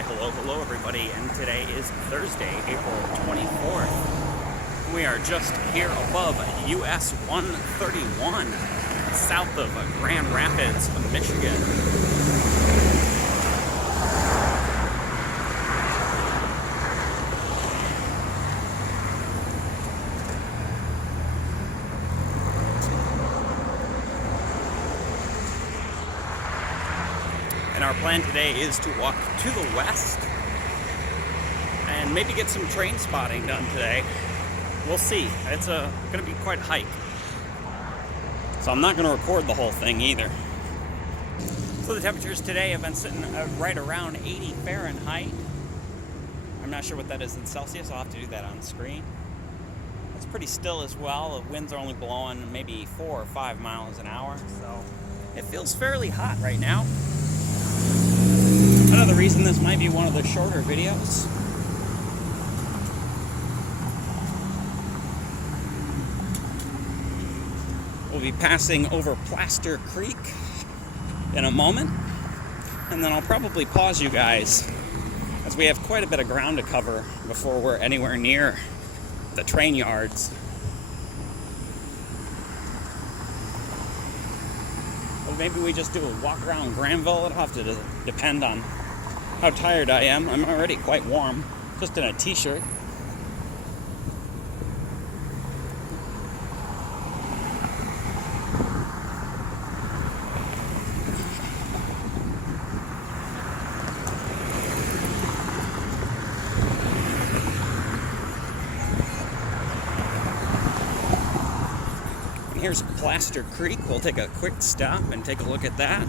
Why, hello everybody, and today is Thursday, April 24th. We are just here above US 131, south of Grand Rapids, Michigan. And our plan today is to walk to the west and maybe get some train spotting done today. We'll see. It's going to be quite a hike. So I'm not going to record the whole thing either. So the temperatures today have been sitting right around 80 Fahrenheit. I'm not sure what that is in Celsius. I'll have to do that on the screen. It's pretty still as well. The winds are only blowing maybe 4 or 5 miles an hour. So it feels fairly hot right now. Another reason this might be one of the shorter videos. We'll be passing over Plaster Creek in a moment, and then I'll probably pause you guys as we have quite a bit of ground to cover before we're anywhere near the train yards. Well, maybe we just do a walk around Granville. It'll have to depend on how tired I am. I'm already quite warm, just in a t-shirt. And here's Plaster Creek. We'll take a quick stop and take a look at that.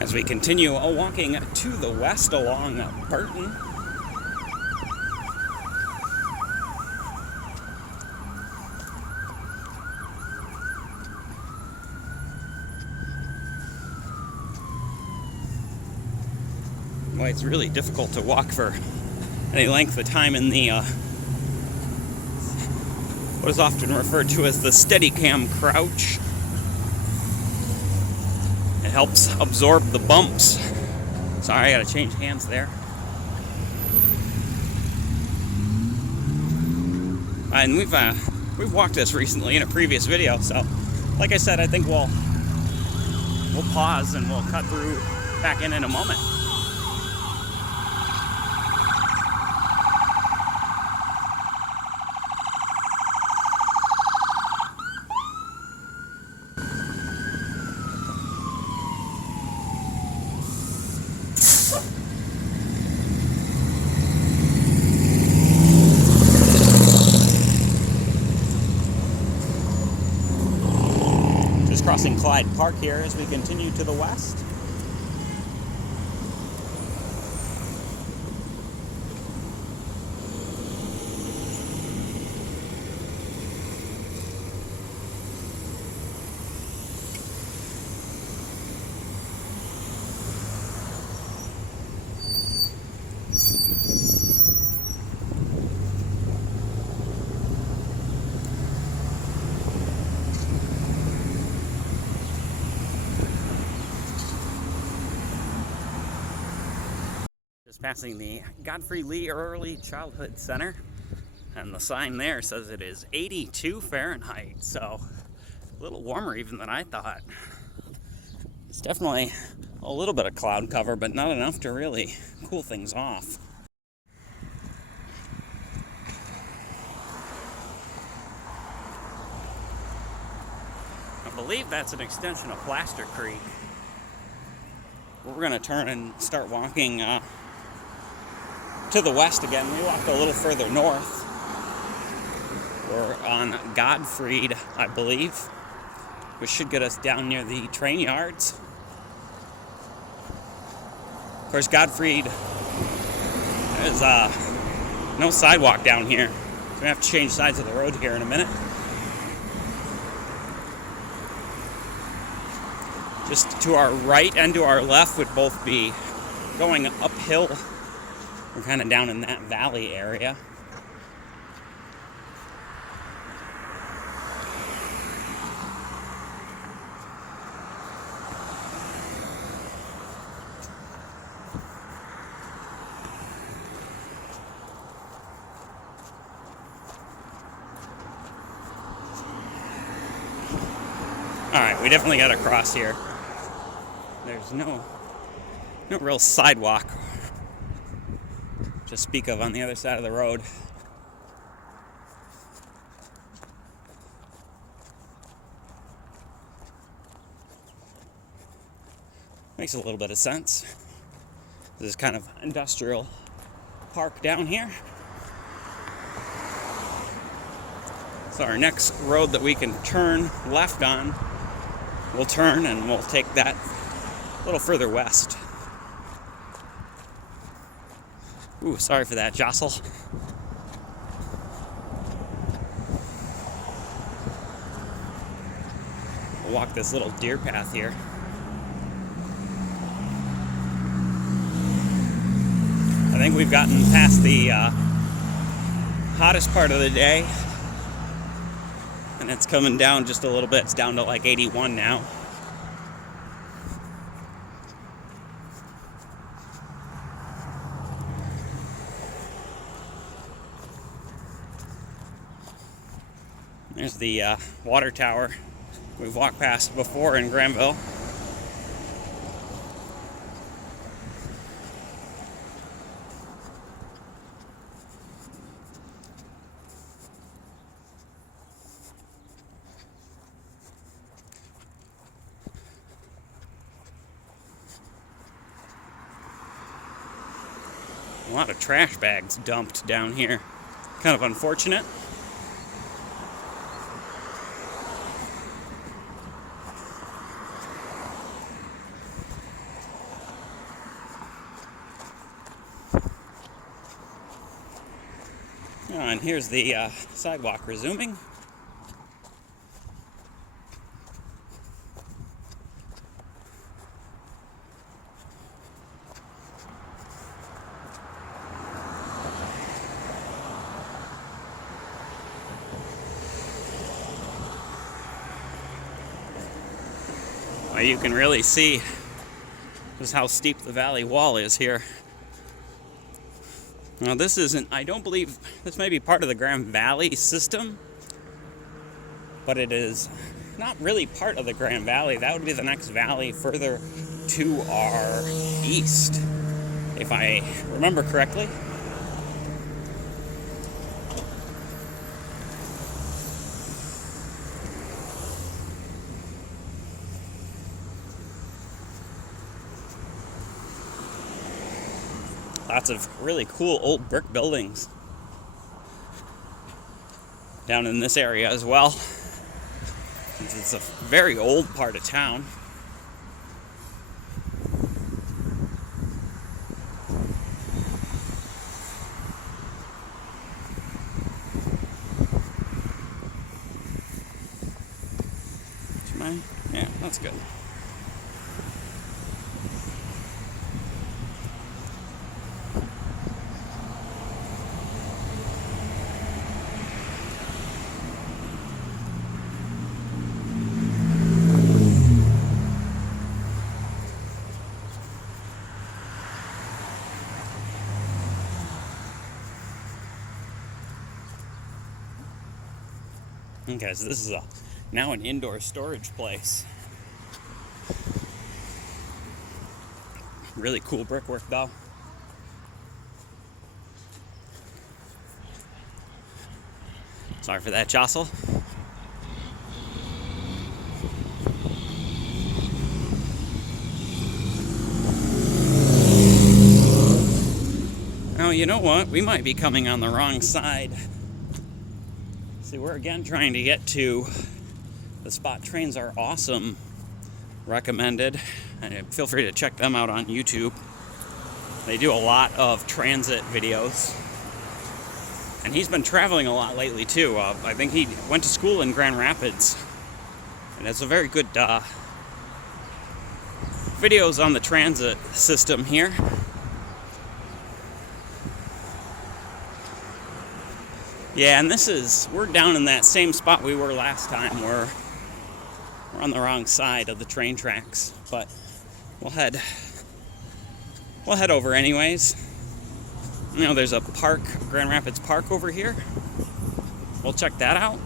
As we continue walking to the west along Burton. Well, it's really difficult to walk for any length of time in the what is often referred to as the Steadicam crouch. It helps absorb the bumps. Sorry, I gotta change hands there. And we've walked this recently in a previous video, so like I said, I think we'll pause and we'll cut through back in a moment. Crossing Clyde Park here as we continue to the west. Just passing the Godfry Lee Early Childhood Center, and the sign there says it is 82 Fahrenheit, so a little warmer even than I thought. It's definitely a little bit of cloud cover, but not enough to really cool things off. I believe that's an extension of Plaster Creek. We're going to turn and start walking to the west again. We walked a little further north. We're on Godfry, I believe, which should get us down near the train yards. Of course, Godfry is no sidewalk down here. We're going to have to change sides of the road here in a minute. just to our right and to our left would both be going uphill. We're kind of down in that valley area. Alright, we definitely got to cross here. There's no real sidewalk to speak of on the other side of the road. Makes a little bit of sense. This is kind of industrial park down here. So our next road that we can turn left on, we'll turn and we'll take that a little further west. Ooh, sorry for that jostle. We'll walk this little deer path here. I think we've gotten past the hottest part of the day. And it's coming down just a little bit. It's down to like 81 now. There's the water tower we've walked past before in Granville. A lot of trash bags dumped down here. Kind of unfortunate. And here's the sidewalk resuming. Well, you can really see just how steep the valley wall is here. Now this isn't, I don't believe, this may be part of the Grand Valley system, but it is not really part of the Grand Valley. That would be the next valley further to our east, if I remember correctly. Lots of really cool old brick buildings down in this area as well. It's a very old part of town. Do you mind? Yeah, that's good. Okay, so this is now an indoor storage place. Really cool brickwork though. Sorry for that jostle. Oh, you know what? We might be coming on the wrong side. See, we're again trying to get to the spot. Trains Are Awesome recommended, and feel free to check them out on YouTube. They do a lot of transit videos, and he's been traveling a lot lately too. I think he went to school in Grand Rapids, and it's a very good videos on the transit system here. Yeah, and we're down in that same spot we were last time. We're on the wrong side of the train tracks, but we'll head over anyways. You know, there's a park, Grand Rapids Park over here. We'll check that out.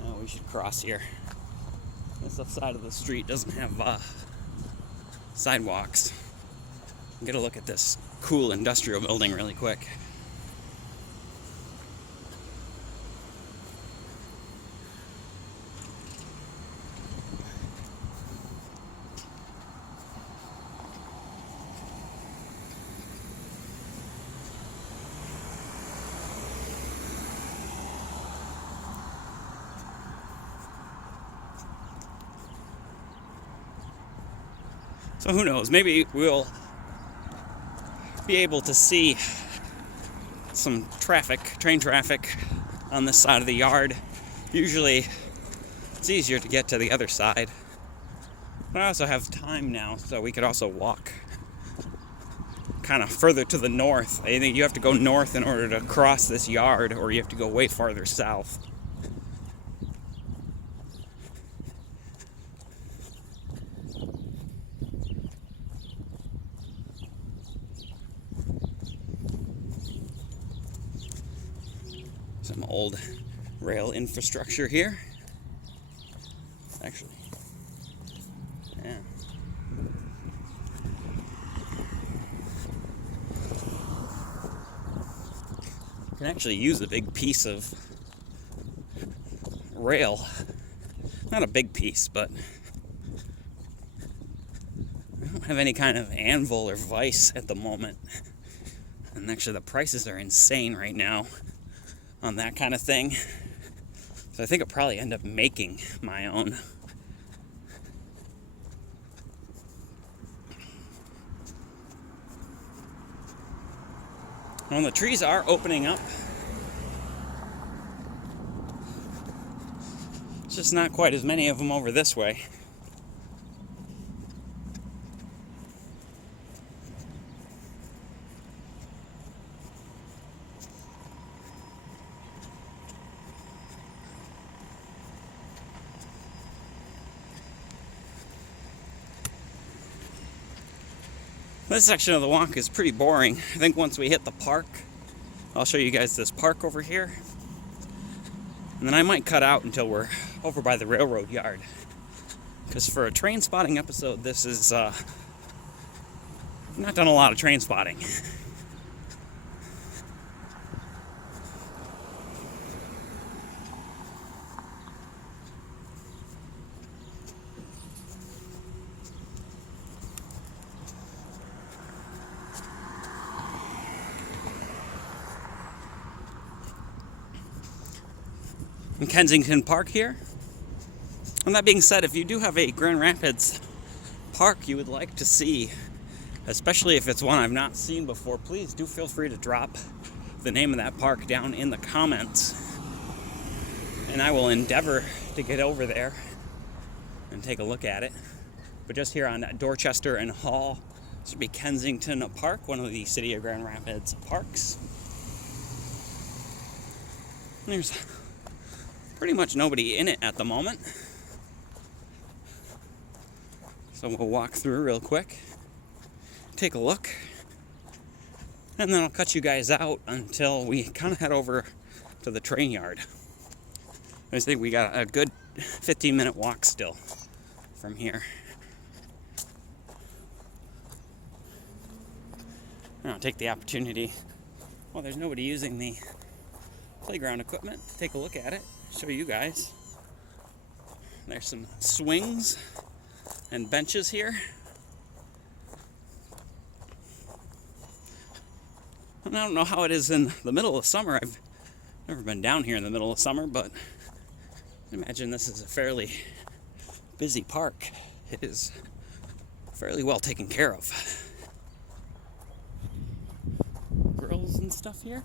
Oh, we should cross here. This side of the street doesn't have sidewalks. Get a look at this cool industrial building really quick. So who knows, maybe we'll be able to see some train traffic on this side of the yard. Usually it's easier to get to the other side. But I also have time now, so we could also walk kind of further to the north. I think you have to go north in order to cross this yard, or you have to go way farther south. Some old rail infrastructure here. Actually, yeah. You can actually use a big piece of rail. Not a big piece, but I don't have any kind of anvil or vise at the moment. And actually the prices are insane right now on that kind of thing. So I think I'll probably end up making my own. Well, the trees are opening up. It's just not quite as many of them over this way. This section of the walk is pretty boring. I think once we hit the park, I'll show you guys this park over here. And then I might cut out until we're over by the railroad yard. Because for a train spotting episode, this is, I've not done a lot of train spotting. In Kensington Park here. And that being said, if you do have a Grand Rapids park you would like to see, especially if it's one I've not seen before, please do feel free to drop the name of that park down in the comments. And I will endeavor to get over there and take a look at it. But just here on Dorchester and Hall, this would be Kensington Park, one of the City of Grand Rapids parks. There's pretty much nobody in it at the moment. So we'll walk through real quick, take a look, and then I'll cut you guys out until we kind of head over to the train yard. I think we got a good 15-minute walk still from here. And I'll take the opportunity, well, there's nobody using the playground equipment, take a look at it, show you guys. There's some swings and benches here. And I don't know how it is in the middle of summer. I've never been down here in the middle of summer, but I imagine this is a fairly busy park. It is fairly well taken care of. Grills and stuff here.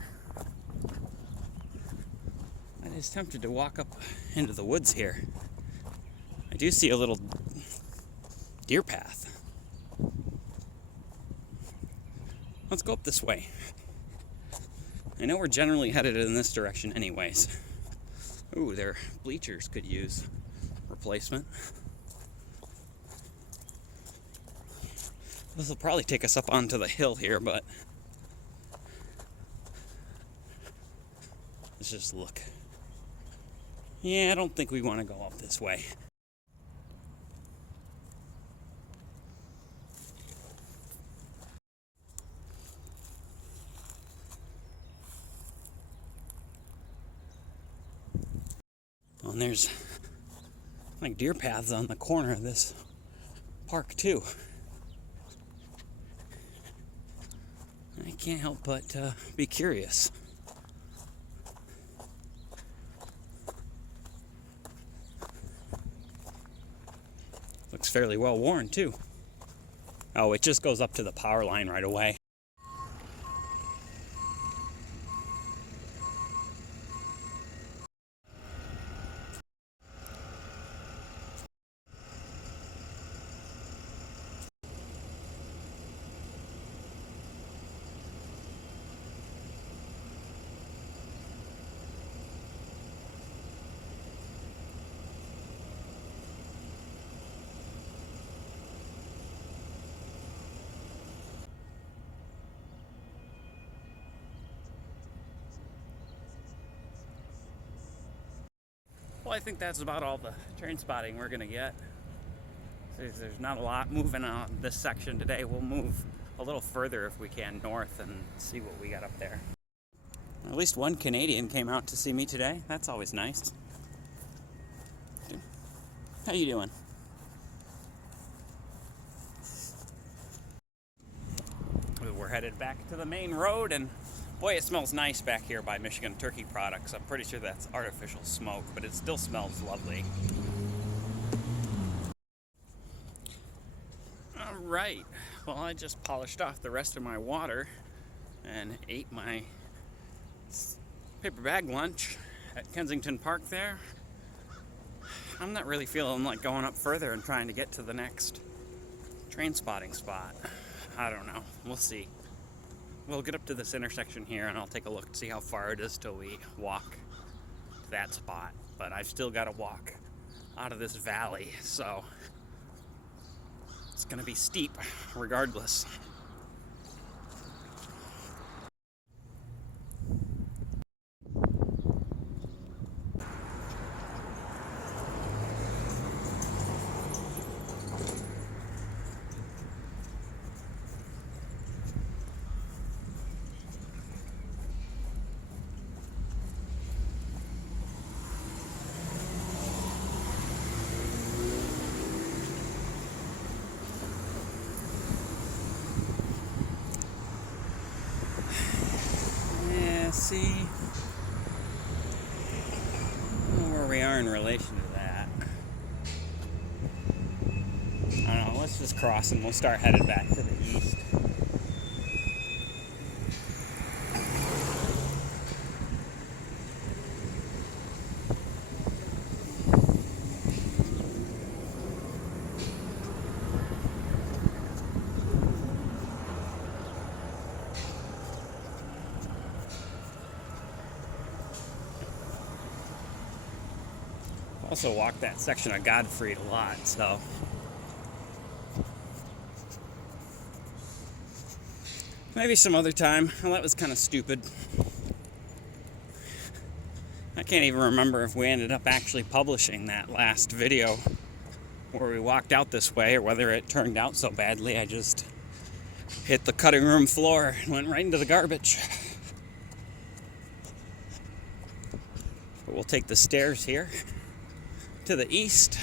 I was tempted to walk up into the woods here. I do see a little deer path. Let's go up this way. I know we're generally headed in this direction anyways. Ooh, their bleachers could use replacement. This will probably take us up onto the hill here, but let's just look. Yeah, I don't think we want to go up this way. Oh, and there's like deer paths on the corner of this park too. I can't help but be curious. Looks fairly well worn too. Oh, it just goes up to the power line right away. Well, I think that's about all the train spotting we're going to get. There's not a lot moving on this section today. We'll move a little further if we can north and see what we got up there. At least one Canadian came out to see me today. That's always nice. How you doing? We're headed back to the main road, and boy, it smells nice back here by Michigan Turkey Products. I'm pretty sure that's artificial smoke, but it still smells lovely. All right. Well, I just polished off the rest of my water and ate my paper bag lunch at Kensington Park there. I'm not really feeling like going up further and trying to get to the next train spotting spot. I don't know. We'll see. We'll get up to this intersection here and I'll take a look to see how far it is till we walk to that spot. But I've still got to walk out of this valley, so it's going to be steep regardless. See where we are in relation to that. I don't know, let's just cross and we'll start headed back to the east. Also walked that section of Godfry a lot, so maybe some other time. Well, that was kind of stupid. I can't even remember if we ended up actually publishing that last video where we walked out this way or whether it turned out so badly I just hit the cutting room floor and went right into the garbage. But we'll take the stairs here to the east.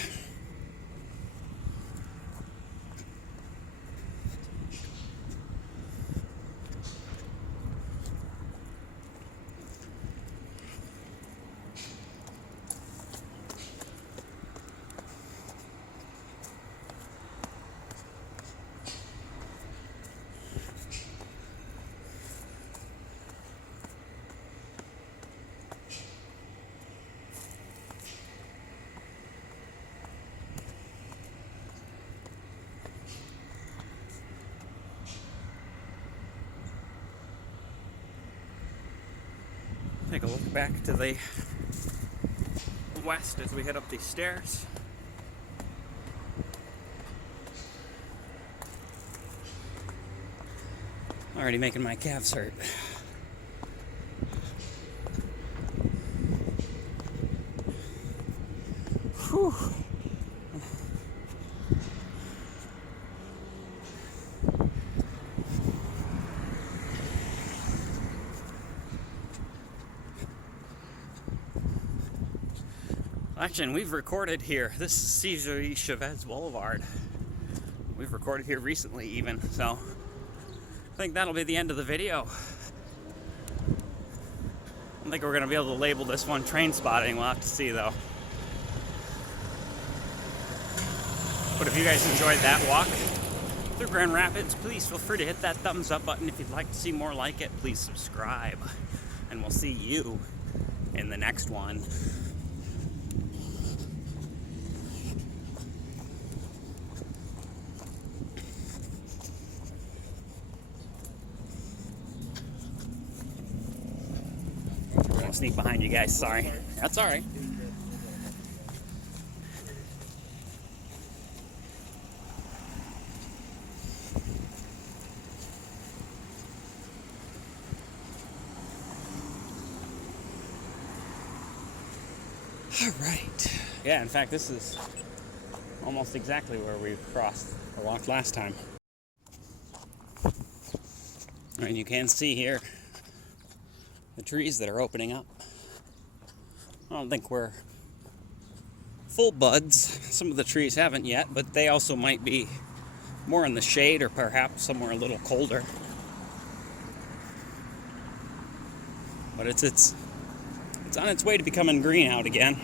Take a look back to the west as we head up these stairs. Already making my calves hurt. Whew. Actually, we've recorded here. This is Cesar Chavez Boulevard. We've recorded here recently even, so I think that'll be the end of the video. I don't think we're going to be able to label this one Trainspotting. We'll have to see, though. But if you guys enjoyed that walk through Grand Rapids, please feel free to hit that thumbs up button. If you'd like to see more like it, please subscribe. And we'll see you in the next one. I'm gonna sneak behind you guys, sorry. That's alright. Alright. Yeah, in fact, this is almost exactly where we crossed or walked last time. And you can see here the trees that are opening up. I don't think we're full buds. Some of the trees haven't yet, but they also might be more in the shade or perhaps somewhere a little colder. But it's on its way to becoming green out again.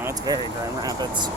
Oh, that's very Grand Rapids.